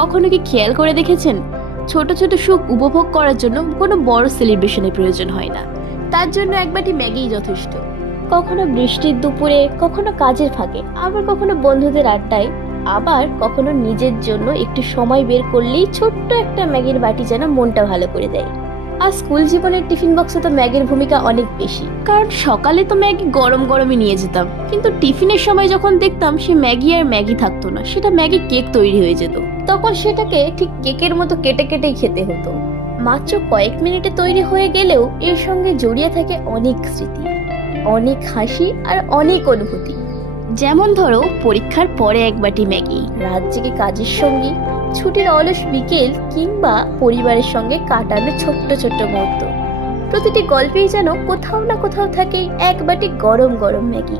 কখনো কি খেয়াল করে দেখেছেন, ছোট ছোট সুখ উপভোগ করার জন্য কোনো বড় সেলিব্রেশনের প্রয়োজন হয় না, তার জন্য এক বাটি ম্যাগিই যথেষ্ট। কখনো বৃষ্টির দুপুরে, কখনো কাজের ফাঁকে, আবার কখনো বন্ধুদের আড্ডায়, আবার কখনো নিজের জন্য একটু সময় বের করলেই ছোট্ট একটা ম্যাগির বাটি যেন মনটা ভালো করে দেয়। আর স্কুল জীবনের টিফিন বক্সে তো ম্যাগির ভূমিকা অনেক বেশি, কারণ সকালে তো ম্যাগি গরম গরমই নিয়ে যেতাম, কিন্তু টিফিনের সময় যখন দেখতাম সে ম্যাগি আর ম্যাগি থাকতো না, সেটা ম্যাগি কেক তৈরি হয়ে যেত। তখন সেটাকে ঠিক কেকের মতো কেটে কেটেই খেতে হতো। মাত্র কয়েক মিনিটে তৈরি হয়ে গেলেও এর সঙ্গে জড়িয়ে থাকে অনেক স্মৃতি, অনেক হাসি আর অনেক অনুভূতি। যেমন ধরো পরীক্ষার পরে এক বাটি ম্যাগি, রাত জেগে কাজের সঙ্গী, ছুটির অলস বিকেল, কিংবা পরিবারের সঙ্গে কাটানো ছোট্ট ছোট্ট মুহূর্ত। প্রতিটি গল্পেই যেন কোথাও না কোথাও থাকে এক বাটি গরম গরম ম্যাগি।